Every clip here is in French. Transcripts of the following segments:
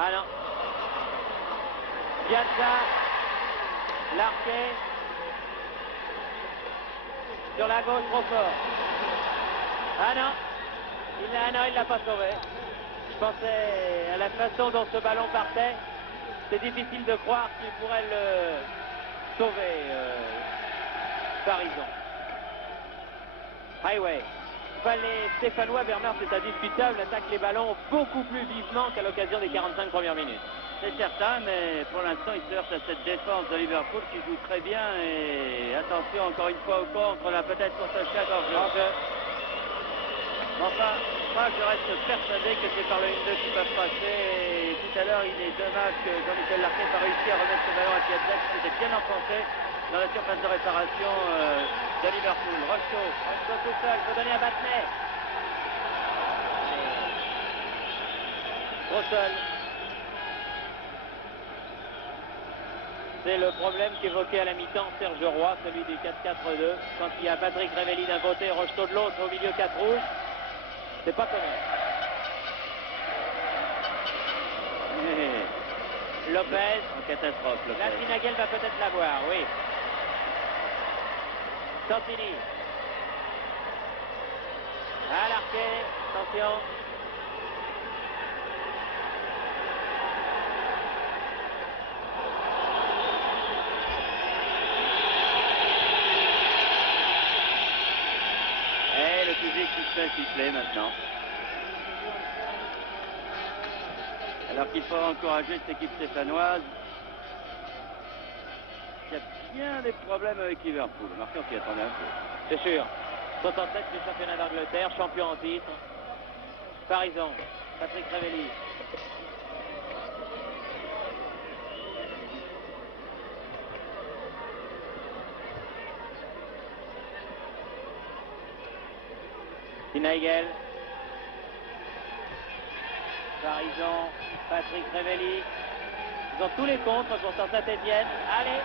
Ah non. Piazza, Larquet. Sur la gauche, trop fort. Ah non. Il l'a pas sauvé. Je pensais à la façon dont ce ballon partait. C'est difficile de croire qu'il pourrait le sauver, Parisien. Highway. Les Stéphanois, Bernard, c'est indiscutable, attaquent les ballons beaucoup plus vivement qu'à l'occasion des 45 premières minutes. C'est certain, mais pour l'instant, il se heurte à cette défense de Liverpool qui joue très bien. Et attention, encore une fois, au contre, là, peut-être pour Solskjaer en jeu. Enfin, moi, je reste persuadé que c'est par le 1-2 qu'ils peuvent passer. Et tout à l'heure, il est dommage que Jean-Michel Larquet n'ait pas réussi à remettre ce ballon à Piazza, qui s'était bien enfoncé dans la surface de réparation de Liverpool. Rocheteau tout seul, il faut donner à Battenet. Trop seul. C'est le problème qu'évoquait à la mi-temps Serge Roy, celui du 4-4-2. Quand il y a Patrick Révelli d'un côté et Rocheteau de l'autre, au milieu 4 rouges, c'est pas commun. Lopez. En catastrophe, Lopez. La Sinagel va peut-être l'avoir, oui. Santini. À Larquet, attention. Et le public qui se fait siffler maintenant. Alors qu'il faut encourager cette équipe stéphanoise. Il y a bien des problèmes avec Liverpool. Marquant s'y attendait un peu. C'est sûr. 67 du championnat d'Angleterre, champion en titre. Parisien, Patrick Révelli. Sinaigel. Parisien, Patrick Révelli. Ils ont tous les contres pour Saint-Étienne. Allez,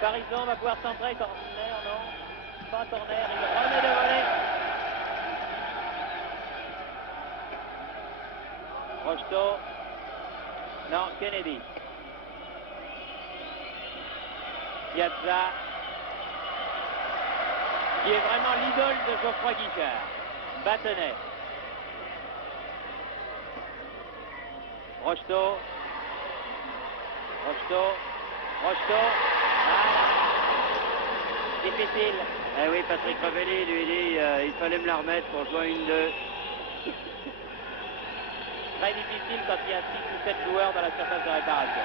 Parisien va pouvoir centrer. Corner, non, pas corner. Il remet de volée. Rocheteau. Non, Kennedy. Piazza. Qui est vraiment l'idole de Geoffroy Guichard. Battenet. Rocheteau. Rocheteau. Voilà. Difficile. Eh oui, Patrick Révelli lui dit il fallait me la remettre pour jouer 1-2. Très difficile quand il y a 6 ou 7 joueurs dans la surface de réparation.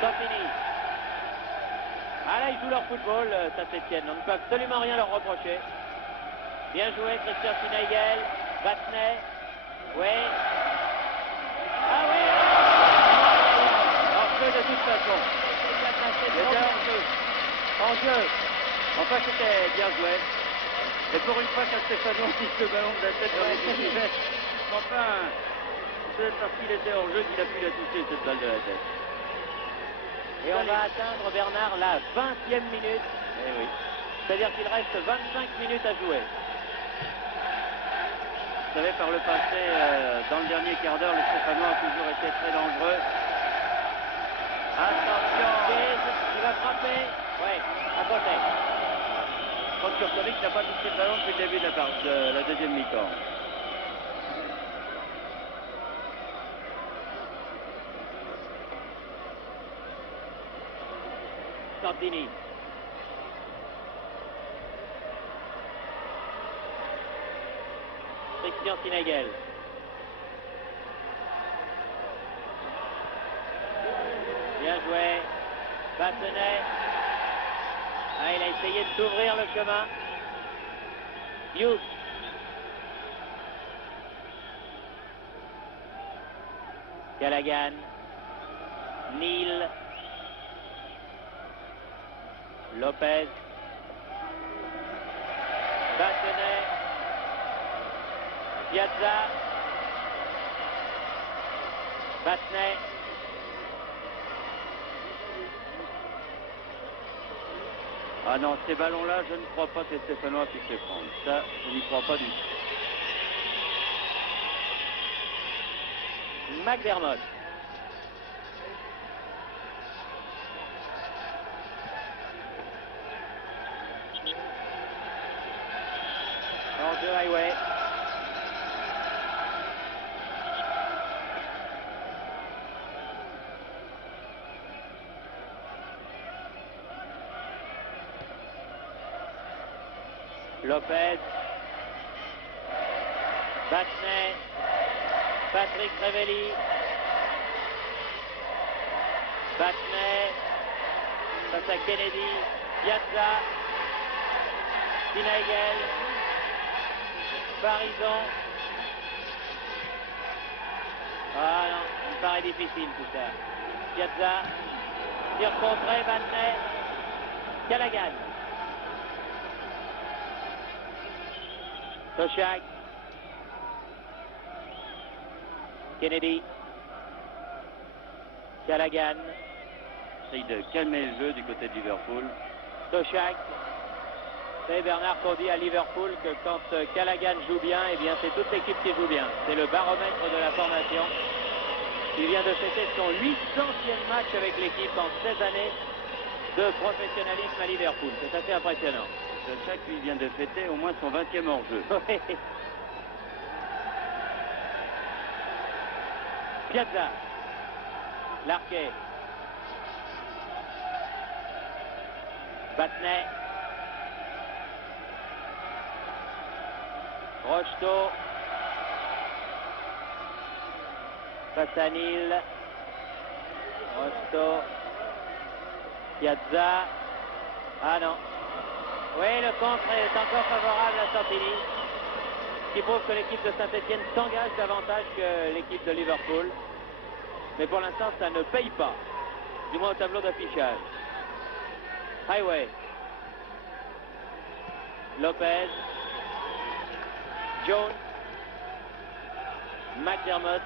Santini. Ah là, ils jouent leur football, Saint-Étienne. On ne peut absolument rien leur reprocher. Bien joué, Christian Sinaigel. Battenet. Oui. Ah oui. En jeu de toute façon. Il était en jeu. En jeu. Enfin, c'était bien joué. Et pour une fois qu'un Stéphanois touche le ballon de la tête dans les 18 mètres. Enfin, c'est parce qu'il était hors jeu qu'il a pu la toucher, cette balle de la tête. Et on va atteindre, Bernard, la 20e minute. Eh oui. C'est-à-dire qu'il reste 25 minutes à jouer. Vous savez, par le passé, dans le dernier quart d'heure, les Stéphanois ont toujours été très dangereux. Attention, Il va frapper. Oui, à côté. Je pense que Kurkovic n'a pas touché le ballon depuis le début de la deuxième mi-temps. Santini. Christian Sinaigel. Bien joué. Battenet. Ah, il a essayé de s'ouvrir le chemin. Hughes. Callaghan. Neal. Lopez. Battenet. Piazza. Battenet. Ah non, ces ballons-là, je ne crois pas que les Stéphanois puissent les prendre. Ça, je n'y crois pas du tout. McDermott. Hors-jeu Highway. Lopez. Battenay. Patrick Révelli. Battenay. Face à Kennedy. Piazza. Sinaigel. Barison. Ah non, ça me paraît difficile tout ça. Piazza. Tire contré, Battenay. Callaghan. Toshak. Kennedy. Callaghan. Essaye de calmer le jeu du côté de Liverpool. Toshak. C'est Bernard qu'on dit à Liverpool que quand Callaghan joue bien, eh bien c'est toute l'équipe qui joue bien. C'est le baromètre de la formation. Il vient de fêter son 800e match avec l'équipe en 16 années de professionnalisme à Liverpool. C'est assez impressionnant. Toshak, lui, vient de fêter au moins son 20e hors-jeu. Piazza. Larquet. Battenay. Rocheteau. Face à Nil. Rocheteau. Piazza. Ah non. Oui, le contre est encore favorable à Santini. Ce qui prouve que l'équipe de Saint-Etienne s'engage davantage que l'équipe de Liverpool. Mais pour l'instant, ça ne paye pas. Du moins au tableau d'affichage. Highway. Lopez. Jones. McDermott.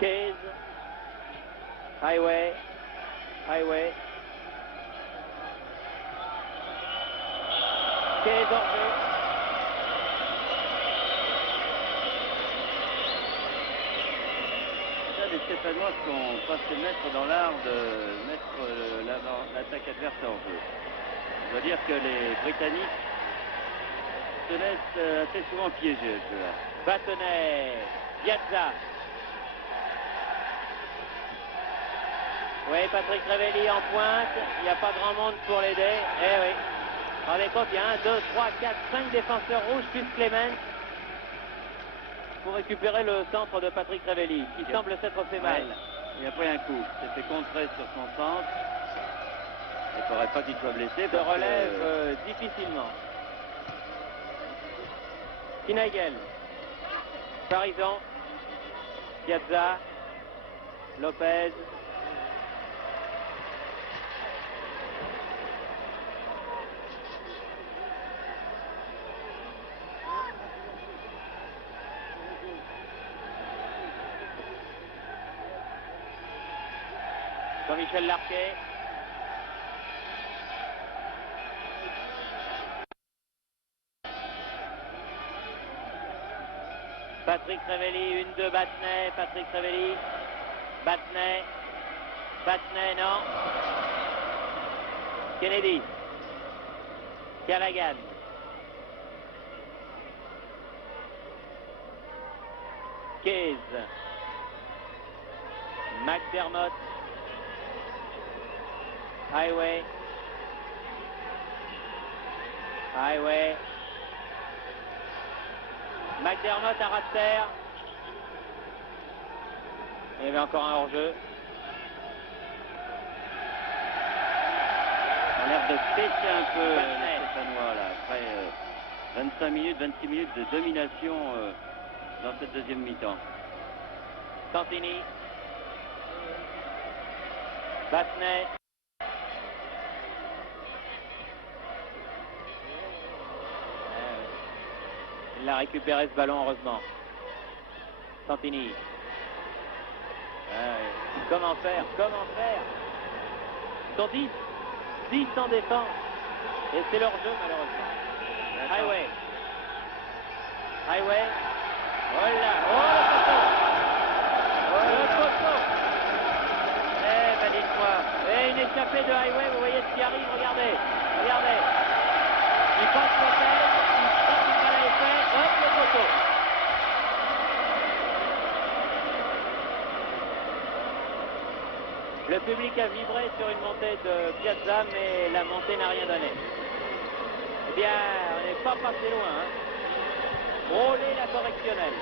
Case. Highway. Highway. Case hors jeu. Les Stéphanois sont passés maîtres dans l'art de mettre l'attaque adverse en jeu. Je dois dire que les Britanniques se laissent assez souvent piéger ce jeu-là. Battenay. Piazza. Oui, Patrick Révelli en pointe. Il n'y a pas grand monde pour l'aider. Eh oui. Rendez compte, il y a 1, 2, 3, 4, 5 défenseurs rouges plus Clemens pour récupérer le centre de Patrick Révelli, qui semble s'être fait mal. Il a pris un coup. Il s'est fait contrer sur son centre. Il ne faudrait pas qu'il soit blessé. Il se relève difficilement. Sinaigel. Parison. Piazza. Lopez. Jean-Michel Larquet. Patrick Révelli, 1-2 Battenay. Patrick Révelli. Battenay. Battenay, non. Kennedy. Callaghan. Case. McDermott. Highway. Highway. McDermott à ras de terre. Il y avait encore un hors-jeu. On a l'air de pêcher un peu les Stéphanois là. Après 25 minutes, 26 minutes de domination dans cette deuxième mi-temps. Santini. Battenay. Il a récupéré ce ballon, heureusement. Santini. Comment faire? Comment faire? Ils sont 10. 10 en défense. Et c'est leur jeu, malheureusement. Highway. Highway. Oh là! Oh côté de Highway, vous voyez ce qui arrive, regardez. Regardez. Il passe Lopez, il frappe une balle à l'effet, hop, le poteau. Le public a vibré sur une montée de Piazza, mais la montée n'a rien donné. Eh bien, on n'est pas passé loin. Hein. Rôler la correctionnelle.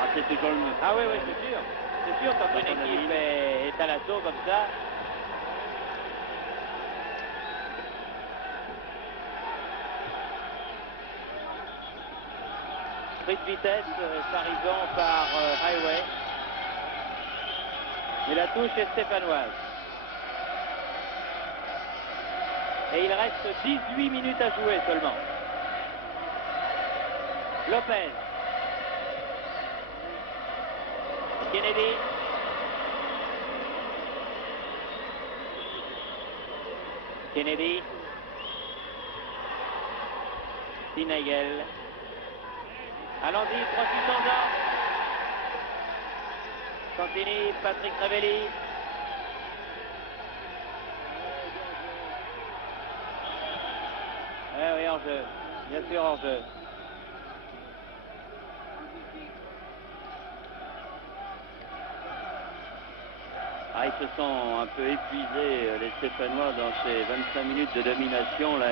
Ah, c'est toujours le... Ah oui, oui, c'est sûr. C'est sûr, quand une équipe est à l'assaut comme ça. Prise de vitesse, s'arrivant par Highway. Mais la touche est stéphanoise. Et il reste 18 minutes à jouer seulement. Lopez. Kennedy. Kennedy. Sinagel. Allons-y, 3 ans. Santini, Patrick Ravelli. Oui, hors-jeu. Bien sûr, hors-jeu. Ah, ils se sont un peu épuisés, les Stéphanois, dans ces 25 minutes de domination, là,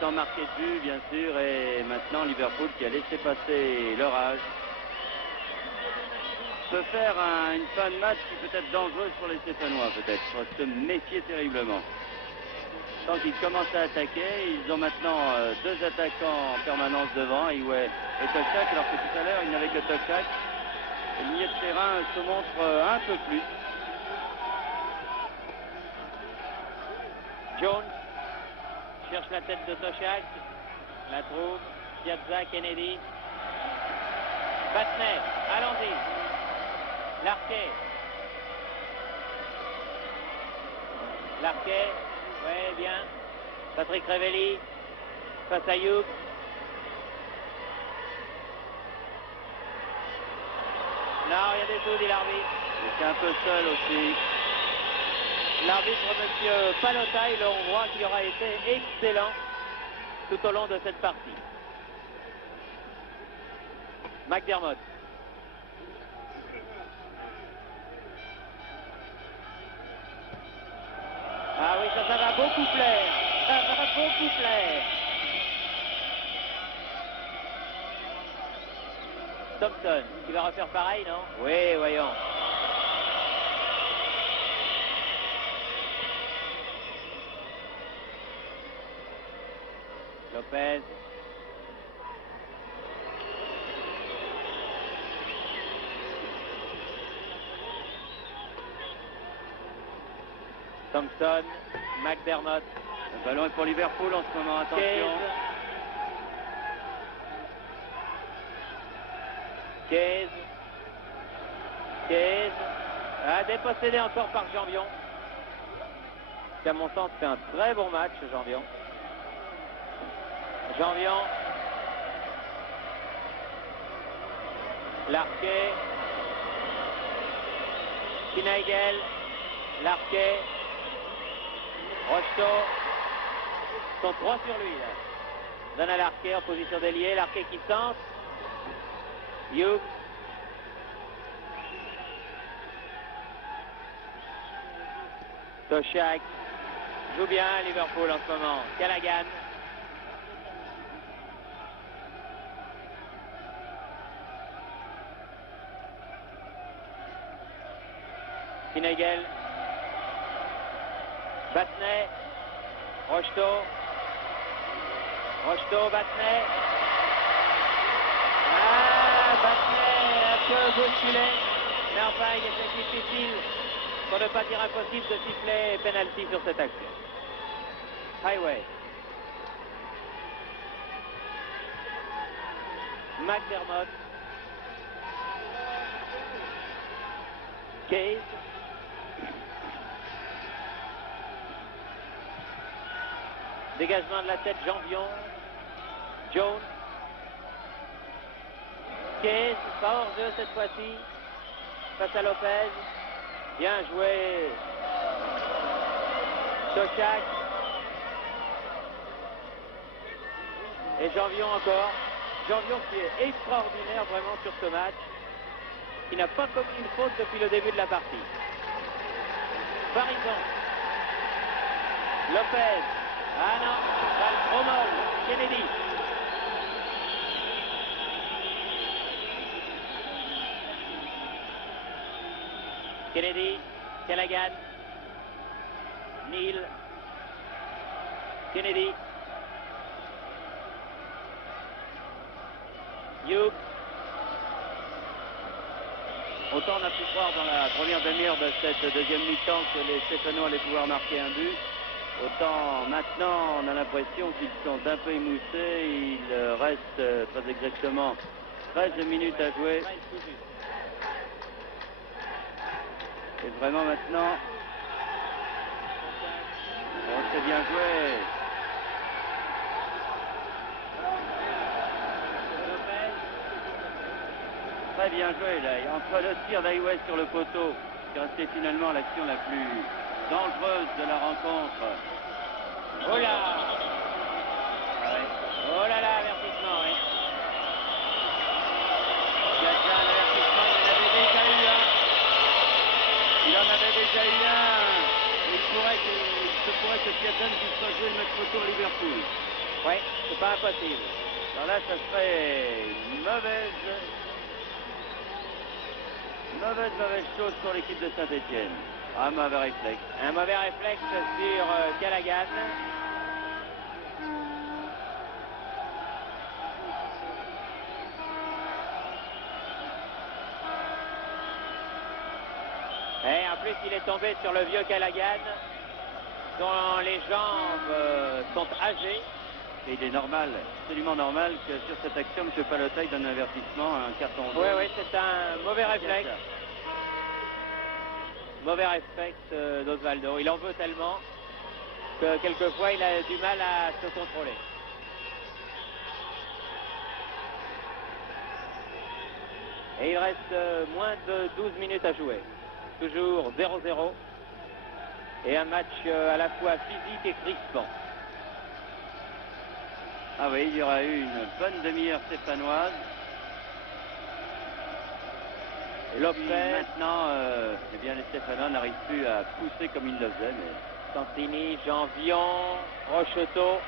sans marquer de but, bien sûr, et maintenant Liverpool qui a laissé passer leur âge peut faire une fin de match qui peut être dangereuse pour les Stéphanois, peut-être. Il faut se méfier terriblement. Tant qu'ils commencent à attaquer, ils ont maintenant 2 attaquants en permanence devant, Highway et Toshak, alors que tout à l'heure, il n'y avait que Toshak. Le milieu de terrain se montre un peu plus. Jones cherche la tête de Toshak. La trouve. Piazza, Kennedy. Battenet, allons-y. Larquet. Larquet, ouais, bien. Patrick Ravelli. Face à Hughes. Non, rien du tout, dit l'arbitre. Il était un peu seul aussi. L'arbitre, monsieur Palotai, le Hongrois, qui aura été excellent tout au long de cette partie. McDermott. Ah oui, ça va beaucoup plaire. Ça va beaucoup plaire. Thompson, il va refaire pareil, non? Oui, voyons. Lopez. Thompson, McDermott. Le ballon est pour Liverpool en ce moment, attention. Case. Dépossédé encore par Janvion. Qui à mon sens fait un très bon match, Janvion. Janvion. Larquet. Sinagel. Larquet. Rocheteau. Sont 3 sur lui là. Donne à Larquet en position d'ailier. Larquet qui centre. Hughes. Toshak joue bien à Liverpool en ce moment. Callaghan. Sinagel. Battenet. Rocheteau. Rocheteau, Battenet. Battenet un peu bousculé. Mais enfin, il est difficile, pour ne pas dire impossible, de siffler penalty sur cette action. Highway. McDermott. Case. Dégagement de la tête, Janvion. Jones. Case, pas hors jeu cette fois-ci. Face à Lopez. Bien joué Tochak. Et Janvion encore. Janvion qui est extraordinaire vraiment sur ce match. Qui n'a pas commis une faute depuis le début de la partie. Parizon. Lopez. Ah non, balle trop molle. Kennedy. Kennedy. Callaghan. Neal. Kennedy. Hughes. Autant on a pu croire dans la première demi-heure de cette deuxième mi-temps que les Stéphanois allaient pouvoir marquer un but. Autant maintenant on a l'impression qu'ils sont un peu émoussés. Il reste très exactement 13 minutes à jouer. Et vraiment maintenant, oh, c'est bien joué. Très bien joué là. Et entre le tir d'Highway sur le poteau, qui restait finalement l'action la plus dangereuse de la rencontre. Oh là! Ah ouais. Oh là là, avertissement, oui. Il y a déjà un avertissement, il en avait déjà eu un. Il en avait déjà eu un. Il se pourrait que Seattle puisse rejouer le match retour à Liverpool. Oui, c'est pas impossible. Alors là, ça serait une mauvaise chose pour l'équipe de Saint-Etienne. Un mauvais réflexe. Un mauvais réflexe sur Callaghan. Et en plus, il est tombé sur le vieux Callaghan, dont les jambes sont âgées. Et il est normal, absolument normal, que sur cette action, M. Palotaille donne un avertissement, un carton jaune. Oui, oui, c'est un mauvais réflexe. Mauvais réflexe d'Osvaldo. Il en veut tellement que quelquefois il a du mal à se contrôler. Et il reste moins de 12 minutes à jouer. Toujours 0-0. Et un match à la fois physique et crispant. Ah oui, il y aura eu une bonne demi-heure stéphanoise. Et Lopez. Maintenant, eh bien, les Stéphanois n'arrivent plus à pousser comme ils le faisaient. Mais... Santini, Janvion, Rocheteau,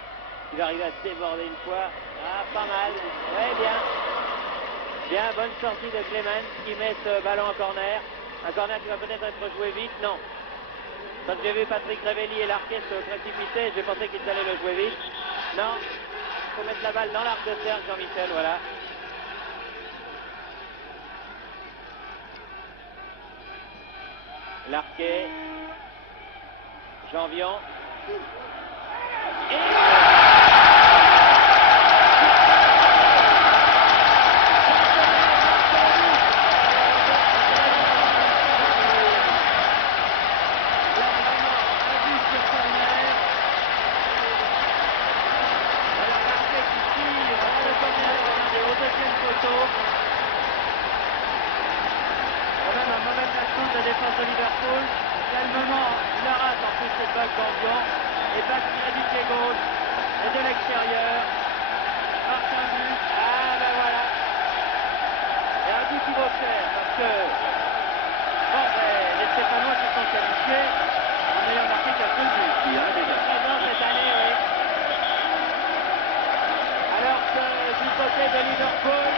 qui va arriver à se déborder une fois. Ah, pas mal. Ouais, bien. Bien, bonne sortie de Clemens qui met ce ballon en corner. Un corner qui va peut-être être joué vite. Non. Quand j'ai vu Patrick Révelli et Larquet se précipiter, j'ai pensé qu'ils allaient le jouer vite. Non. Il faut mettre la balle dans l'arc de cercle, Jean-Michel, voilà. Larquet. Janvion. De défense de Liverpool. Là, le moment, il la rate en plus cette balle Janvion. Et Bach tire du pied gauche et de l'extérieur. Marque un but. Ah ben voilà. Et un but qui vaut cher parce que bon, les Stéphanois se sont qualifiés en n'ayant marqué qu'un seul but ici, hein, déjà. Présent cette année, oui. Alors que du côté de Liverpool,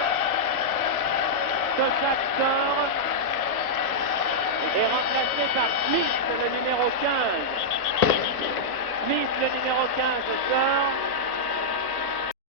Tochak sort. Et remplacé par Smith, le numéro 15. Smith, le numéro 15, sort.